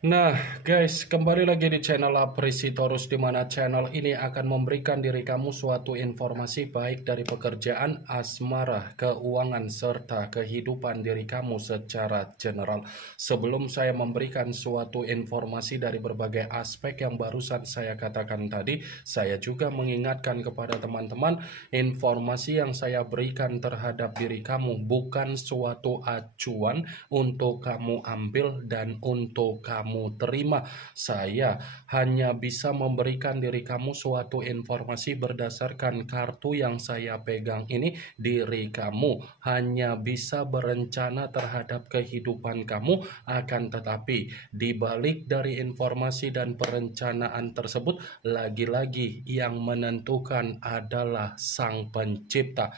Nah, guys, kembali lagi di channel Apresitorus, di mana channel ini akan memberikan diri kamu suatu informasi baik dari pekerjaan, asmara, keuangan, serta kehidupan diri kamu secara general. Sebelum saya memberikan suatu informasi dari berbagai aspek yang barusan saya katakan tadi, saya juga mengingatkan kepada teman-teman, informasi yang saya berikan terhadap diri kamu bukan suatu acuan untuk kamu ambil dan untuk kamu terima. Saya hanya bisa memberikan diri kamu suatu informasi berdasarkan kartu yang saya pegang ini. Diri kamu hanya bisa berencana terhadap kehidupan kamu, akan tetapi di balik dari informasi dan perencanaan tersebut, lagi-lagi yang menentukan adalah Sang Pencipta.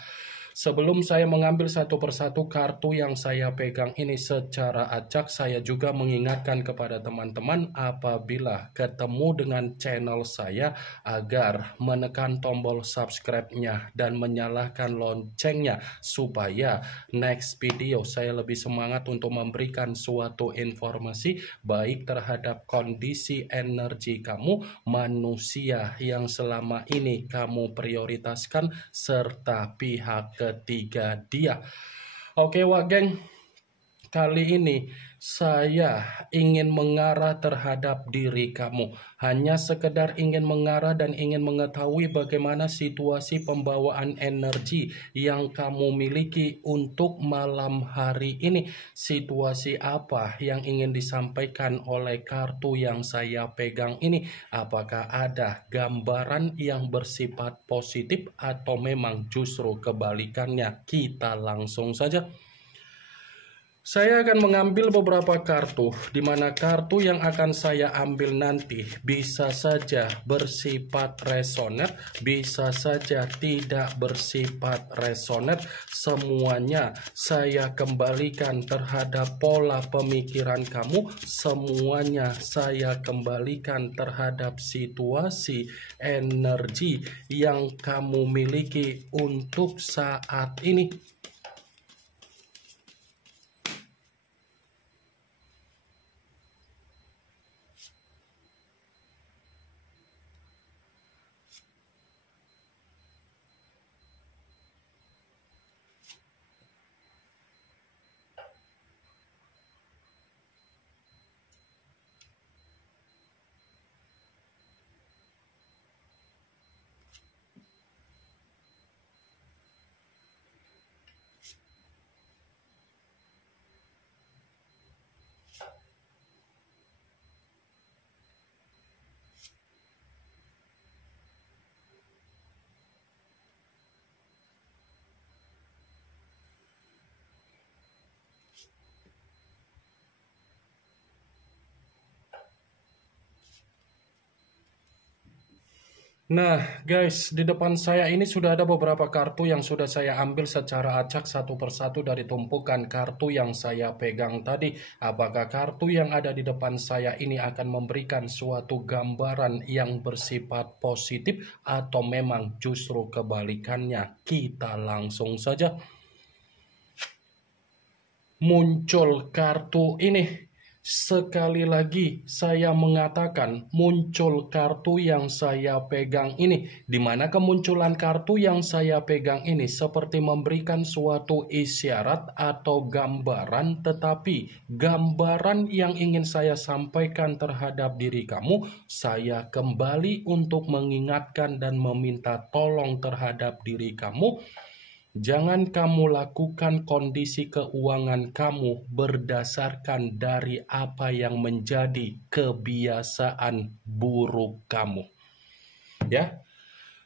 Sebelum saya mengambil satu persatu kartu yang saya pegang ini secara acak, saya juga mengingatkan kepada teman-teman apabila ketemu dengan channel saya agar menekan tombol subscribe-nya dan menyalakan loncengnya supaya next video saya lebih semangat untuk memberikan suatu informasi baik terhadap kondisi energi kamu, manusia yang selama ini kamu prioritaskan, serta pihak ketiga dia. Oke, Wak Geng, kali ini saya ingin mengarah terhadap diri kamu. Hanya sekedar ingin mengarah dan ingin mengetahui bagaimana situasi pembawaan energi yang kamu miliki untuk malam hari ini. Situasi apa yang ingin disampaikan oleh kartu yang saya pegang ini? Apakah ada gambaran yang bersifat positif atau memang justru kebalikannya? Kita langsung saja. Saya akan mengambil beberapa kartu, di mana kartu yang akan saya ambil nanti bisa saja bersifat resonet, bisa saja tidak bersifat resonet. Semuanya saya kembalikan terhadap pola pemikiran kamu, semuanya saya kembalikan terhadap situasi energi yang kamu miliki untuk saat ini. Nah, guys, di depan saya ini sudah ada beberapa kartu yang sudah saya ambil secara acak satu persatu dari tumpukan kartu yang saya pegang tadi. Apakah kartu yang ada di depan saya ini akan memberikan suatu gambaran yang bersifat positif atau memang justru kebalikannya? Kita langsung saja. Muncul kartu ini. Sekali lagi saya mengatakan muncul kartu yang saya pegang ini, di mana kemunculan kartu yang saya pegang ini seperti memberikan suatu isyarat atau gambaran, tetapi gambaran yang ingin saya sampaikan terhadap diri kamu, saya kembali untuk mengingatkan dan meminta tolong terhadap diri kamu. Jangan kamu lakukan kondisi keuangan kamu berdasarkan dari apa yang menjadi kebiasaan buruk kamu. Ya,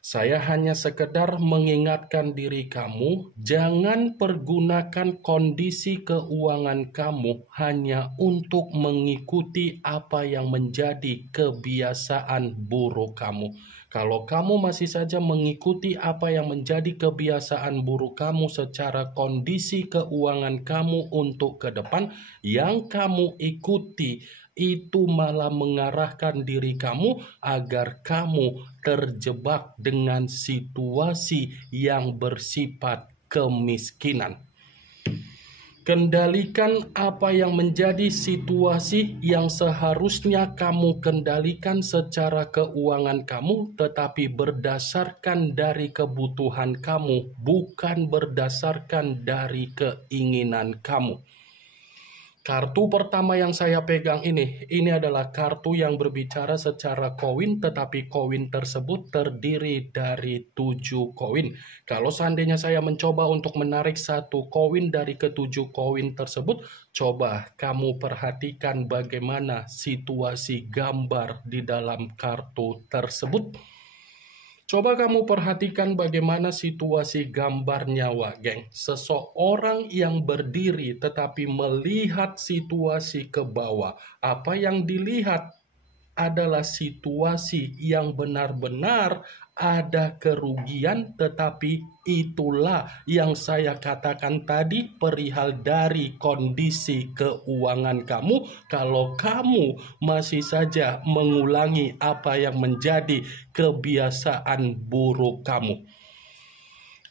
saya hanya sekedar mengingatkan diri kamu, jangan pergunakan kondisi keuangan kamu hanya untuk mengikuti apa yang menjadi kebiasaan buruk kamu. Kalau kamu masih saja mengikuti apa yang menjadi kebiasaan buruk kamu secara kondisi keuangan kamu untuk ke depan, yang kamu ikuti itu malah mengarahkan diri kamu agar kamu terjebak dengan situasi yang bersifat kemiskinan. Kendalikan apa yang menjadi situasi yang seharusnya kamu kendalikan secara keuangan kamu, tetapi berdasarkan dari kebutuhan kamu, bukan berdasarkan dari keinginan kamu. Kartu pertama yang saya pegang ini adalah kartu yang berbicara secara koin, tetapi koin tersebut terdiri dari 7 koin. Kalau seandainya saya mencoba untuk menarik satu koin dari ketujuh koin tersebut, coba kamu perhatikan bagaimana situasi gambar di dalam kartu tersebut. Coba kamu perhatikan bagaimana situasi gambarnya, Wak Geng. Seseorang yang berdiri tetapi melihat situasi ke bawah. Apa yang dilihat adalah situasi yang benar-benar ada kerugian, tetapi itulah yang saya katakan tadi perihal dari kondisi keuangan kamu. Kalau kamu masih saja mengulangi apa yang menjadi kebiasaan buruk kamu.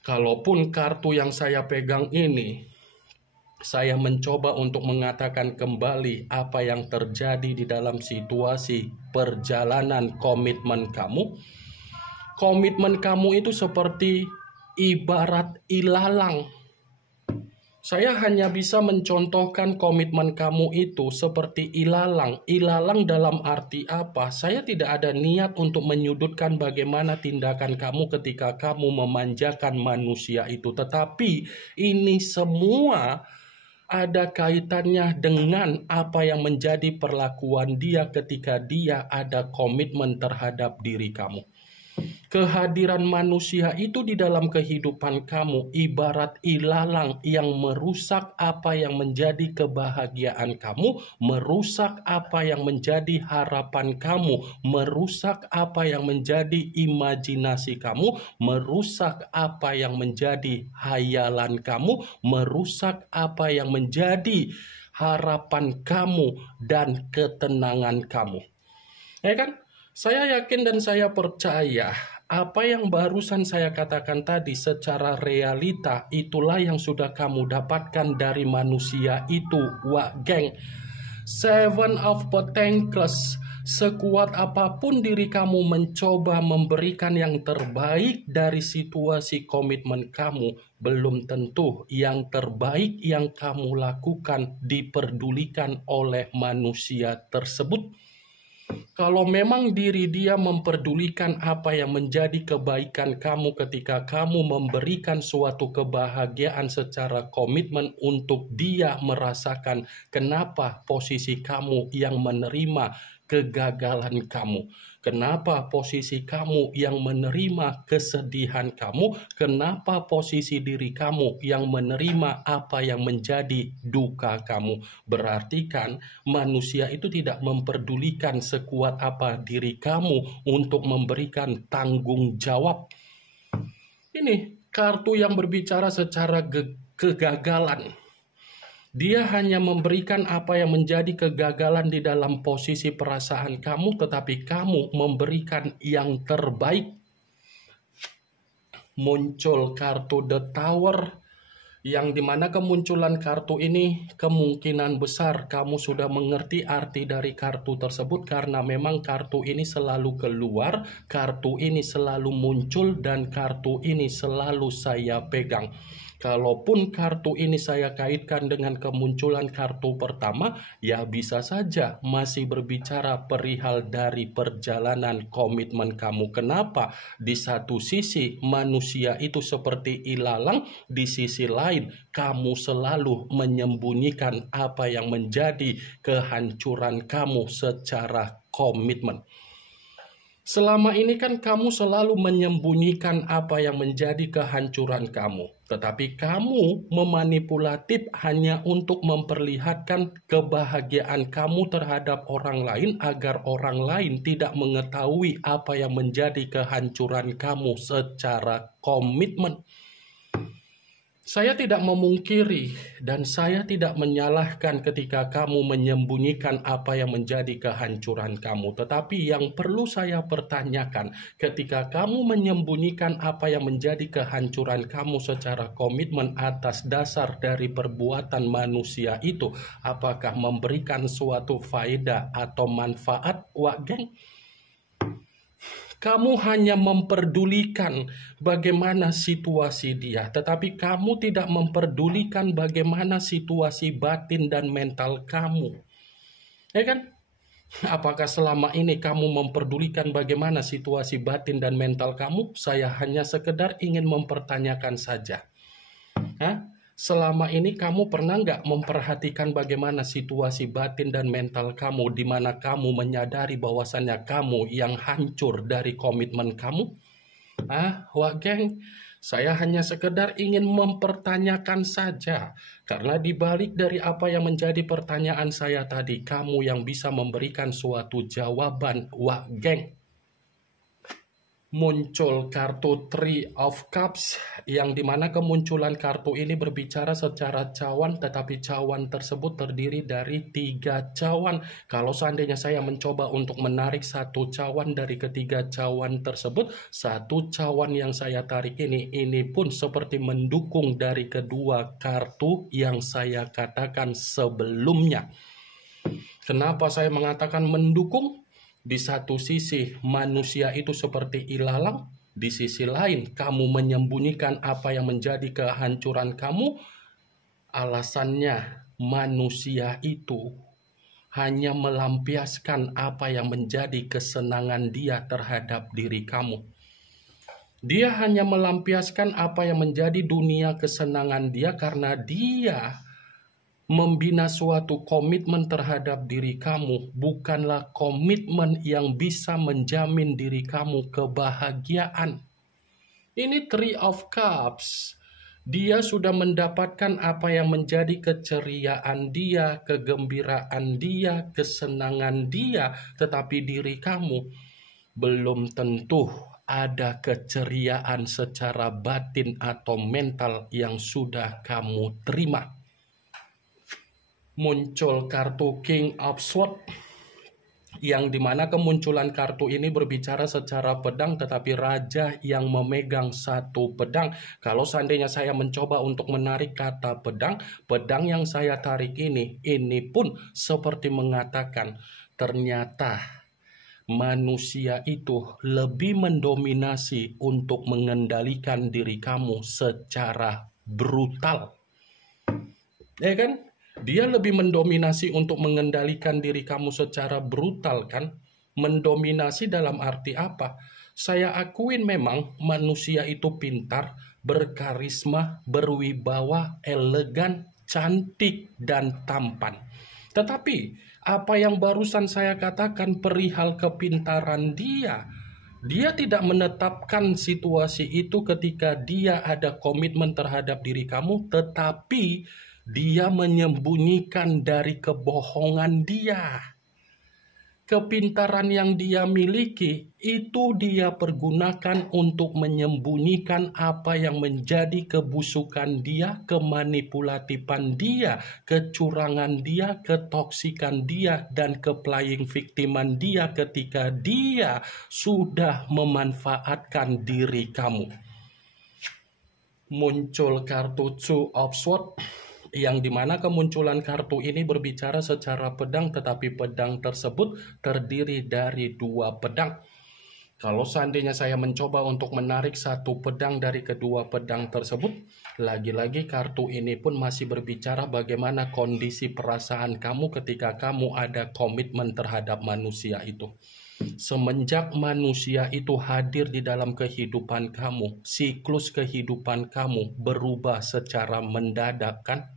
Kalaupun kartu yang saya pegang ini, saya mencoba untuk mengatakan kembali apa yang terjadi di dalam situasi perjalanan komitmen kamu. Komitmen kamu itu seperti ibarat ilalang. Saya hanya bisa mencontohkan komitmen kamu itu seperti ilalang. Ilalang dalam arti apa? Saya tidak ada niat untuk menyudutkan bagaimana tindakan kamu ketika kamu memanjakan manusia itu. Tetapi ini semua ada kaitannya dengan apa yang menjadi perlakuan dia ketika dia ada komitmen terhadap diri kamu. Kehadiran manusia itu di dalam kehidupan kamu ibarat ilalang yang merusak apa yang menjadi kebahagiaan kamu, merusak apa yang menjadi harapan kamu, merusak apa yang menjadi imajinasi kamu, merusak apa yang menjadi hayalan kamu, merusak apa yang menjadi harapan kamu dan ketenangan kamu. Ya kan? Saya yakin dan saya percaya apa yang barusan saya katakan tadi secara realita itulah yang sudah kamu dapatkan dari manusia itu, Wak Geng. Seven of Pentacles. Sekuat apapun diri kamu mencoba memberikan yang terbaik dari situasi komitmen kamu, belum tentu yang terbaik yang kamu lakukan diperdulikan oleh manusia tersebut. Kalau memang diri dia memperdulikan apa yang menjadi kebaikan kamu ketika kamu memberikan suatu kebahagiaan secara komitmen untuk dia merasakan, kenapa posisi kamu yang menerima kegagalan kamu? Kenapa posisi kamu yang menerima kesedihan kamu? Kenapa posisi diri kamu yang menerima apa yang menjadi duka kamu? Berarti kan manusia itu tidak memperdulikan sekuat apa diri kamu untuk memberikan tanggung jawab. Ini kartu yang berbicara secara kegagalan. Dia hanya memberikan apa yang menjadi kegagalan di dalam posisi perasaan kamu, tetapi kamu memberikan yang terbaik. Muncul kartu The Tower, yang dimana kemunculan kartu ini kemungkinan besar kamu sudah mengerti arti dari kartu tersebut, karena memang kartu ini selalu keluar, kartu ini selalu muncul, dan kartu ini selalu saya pegang. Kalaupun kartu ini saya kaitkan dengan kemunculan kartu pertama, ya bisa saja masih berbicara perihal dari perjalanan komitmen kamu. Kenapa? Di satu sisi manusia itu seperti ilalang, di sisi lain kamu selalu menyembunyikan apa yang menjadi kehancuran kamu secara komitmen. Selama ini kan kamu selalu menyembunyikan apa yang menjadi kehancuran kamu. Tetapi kamu memanipulatif hanya untuk memperlihatkan kebahagiaan kamu terhadap orang lain agar orang lain tidak mengetahui apa yang menjadi kehancuran kamu secara komitmen. Saya tidak memungkiri dan saya tidak menyalahkan ketika kamu menyembunyikan apa yang menjadi kehancuran kamu. Tetapi yang perlu saya pertanyakan, ketika kamu menyembunyikan apa yang menjadi kehancuran kamu secara komitmen atas dasar dari perbuatan manusia itu, apakah memberikan suatu faedah atau manfaat, Wak Geng? Kamu hanya memperdulikan bagaimana situasi dia, tetapi kamu tidak memperdulikan bagaimana situasi batin dan mental kamu. Ya kan? Apakah selama ini kamu memperdulikan bagaimana situasi batin dan mental kamu? Saya hanya sekedar ingin mempertanyakan saja. Hah? Selama ini kamu pernah nggak memperhatikan bagaimana situasi batin dan mental kamu, di mana kamu menyadari bahwasannya kamu yang hancur dari komitmen kamu? Wah geng, saya hanya sekedar ingin mempertanyakan saja. Karena dibalik dari apa yang menjadi pertanyaan saya tadi, kamu yang bisa memberikan suatu jawaban, wah geng. Muncul kartu Three of Cups, yang dimana kemunculan kartu ini berbicara secara cawan, tetapi cawan tersebut terdiri dari 3 cawan. Kalau seandainya saya mencoba untuk menarik satu cawan dari ketiga cawan tersebut, satu cawan yang saya tarik ini pun seperti mendukung dari kedua kartu yang saya katakan sebelumnya. Kenapa saya mengatakan mendukung? Di satu sisi manusia itu seperti ilalang, di sisi lain kamu menyembunyikan apa yang menjadi kehancuran kamu. Alasannya manusia itu hanya melampiaskan apa yang menjadi kesenangan dia terhadap diri kamu. Dia hanya melampiaskan apa yang menjadi dunia kesenangan dia karena dia membina suatu komitmen terhadap diri kamu bukanlah komitmen yang bisa menjamin diri kamu kebahagiaan. Ini Three of Cups. Dia sudah mendapatkan apa yang menjadi keceriaan dia, kegembiraan dia, kesenangan dia, tetapi diri kamu belum tentu ada keceriaan secara batin atau mental yang sudah kamu terima. Muncul kartu King of Swords, yang dimana kemunculan kartu ini berbicara secara pedang, tetapi raja yang memegang satu pedang. Kalau seandainya saya mencoba untuk menarik kata pedang, pedang yang saya tarik ini pun seperti mengatakan ternyata manusia itu lebih mendominasi untuk mengendalikan diri kamu secara brutal. Ya kan? Dia lebih mendominasi untuk mengendalikan diri kamu secara brutal kan? Mendominasi dalam arti apa? Saya akuin memang manusia itu pintar, berkarisma, berwibawa, elegan, cantik, dan tampan. Tetapi apa yang barusan saya katakan perihal kepintaran dia, dia tidak menetapkan situasi itu ketika dia ada komitmen terhadap diri kamu, tetapi dia menyembunyikan dari kebohongan dia. Kepintaran yang dia miliki itu dia pergunakan untuk menyembunyikan apa yang menjadi kebusukan dia, kemanipulatifan dia, kecurangan dia, ketoksikan dia, dan keplaying victiman dia ketika dia sudah memanfaatkan diri kamu. Muncul kartu Two of Swords, yang dimana kemunculan kartu ini berbicara secara pedang, tetapi pedang tersebut terdiri dari 2 pedang. Kalau seandainya saya mencoba untuk menarik satu pedang dari kedua pedang tersebut, lagi-lagi kartu ini pun masih berbicara bagaimana kondisi perasaan kamu ketika kamu ada komitmen terhadap manusia itu. Semenjak manusia itu hadir di dalam kehidupan kamu, siklus kehidupan kamu berubah secara mendadak kan?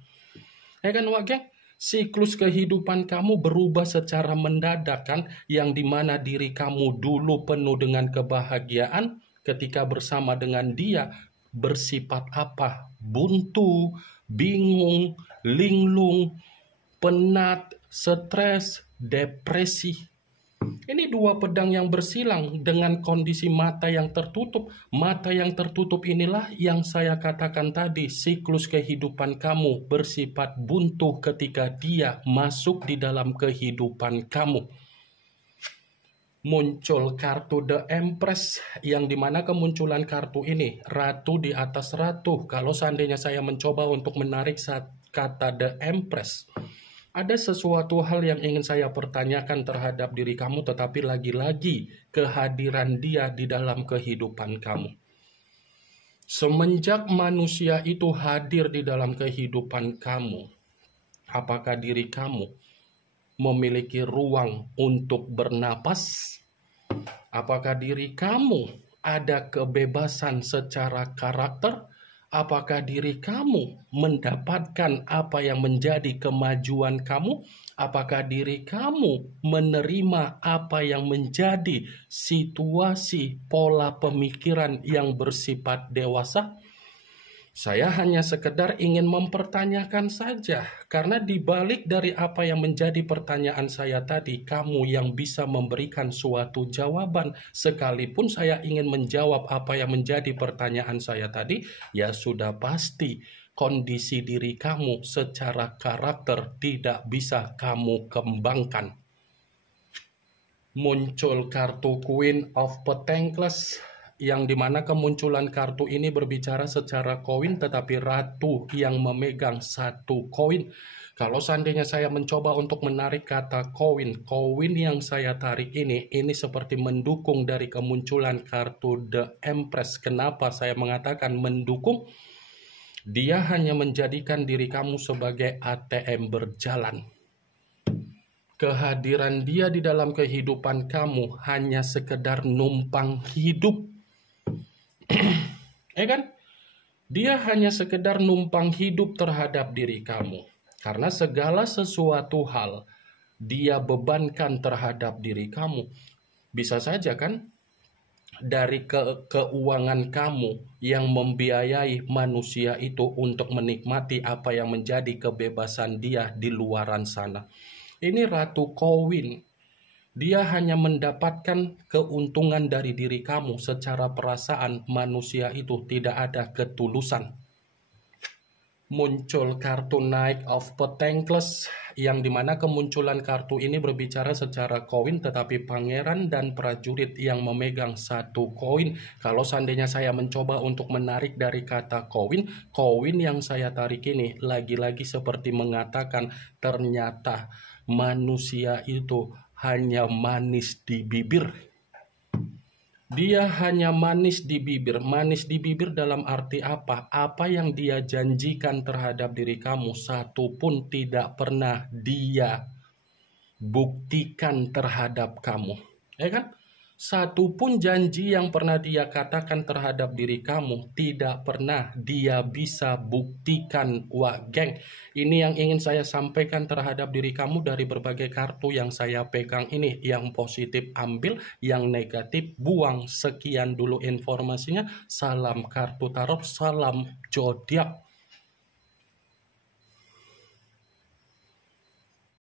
Ya kan Wak Geng? Siklus kehidupan kamu berubah secara mendadak kan? Yang dimana diri kamu dulu penuh dengan kebahagiaan, ketika bersama dengan dia bersifat apa? Buntu, bingung, linglung, penat, stres, depresi. Ini dua pedang yang bersilang dengan kondisi mata yang tertutup. Mata yang tertutup inilah yang saya katakan tadi, siklus kehidupan kamu bersifat buntu ketika dia masuk di dalam kehidupan kamu. Muncul kartu The Empress, yang dimana kemunculan kartu ini ratu di atas ratu. Kalau seandainya saya mencoba untuk menarik kata The Empress, ada sesuatu hal yang ingin saya pertanyakan terhadap diri kamu, tetapi lagi-lagi kehadiran dia di dalam kehidupan kamu. Semenjak manusia itu hadir di dalam kehidupan kamu, apakah diri kamu memiliki ruang untuk bernapas? Apakah diri kamu ada kebebasan secara karakter? Apakah diri kamu mendapatkan apa yang menjadi kemajuan kamu? Apakah diri kamu menerima apa yang menjadi situasi pola pemikiran yang bersifat dewasa? Saya hanya sekedar ingin mempertanyakan saja, karena dibalik dari apa yang menjadi pertanyaan saya tadi, kamu yang bisa memberikan suatu jawaban. Sekalipun saya ingin menjawab apa yang menjadi pertanyaan saya tadi, ya sudah pasti kondisi diri kamu secara karakter tidak bisa kamu kembangkan. Muncul kartu Queen of Pentacles, yang dimana kemunculan kartu ini berbicara secara koin, tetapi ratu yang memegang satu koin. Kalau seandainya saya mencoba untuk menarik kata koin yang saya tarik ini seperti mendukung dari kemunculan kartu The Empress. Kenapa saya mengatakan mendukung? Dia hanya menjadikan diri kamu sebagai ATM berjalan. Kehadiran dia di dalam kehidupan kamu hanya sekedar numpang hidup. Kan? Dia hanya sekedar numpang hidup terhadap diri kamu. Karena segala sesuatu hal dia bebankan terhadap diri kamu. Bisa saja kan? Dari keuangan kamu yang membiayai manusia itu untuk menikmati apa yang menjadi kebebasan dia di luaran sana. Ini Ratu Koin. Dia hanya mendapatkan keuntungan dari diri kamu. Secara perasaan manusia itu tidak ada ketulusan. Muncul kartu Knight of Pentacles, yang dimana kemunculan kartu ini berbicara secara koin, tetapi pangeran dan prajurit yang memegang satu koin. Kalau seandainya saya mencoba untuk menarik dari kata koin yang saya tarik ini lagi-lagi seperti mengatakan ternyata manusia itu hanya manis di bibir. Dia hanya manis di bibir. Manis di bibir dalam arti apa? Apa yang dia janjikan terhadap diri kamu, satu pun tidak pernah dia buktikan terhadap kamu. Ya kan? Satu pun janji yang pernah dia katakan terhadap diri kamu tidak pernah dia bisa buktikan. Wah geng, ini yang ingin saya sampaikan terhadap diri kamu dari berbagai kartu yang saya pegang ini. Yang positif ambil, yang negatif buang. Sekian dulu informasinya. Salam kartu tarot, salam zodiak.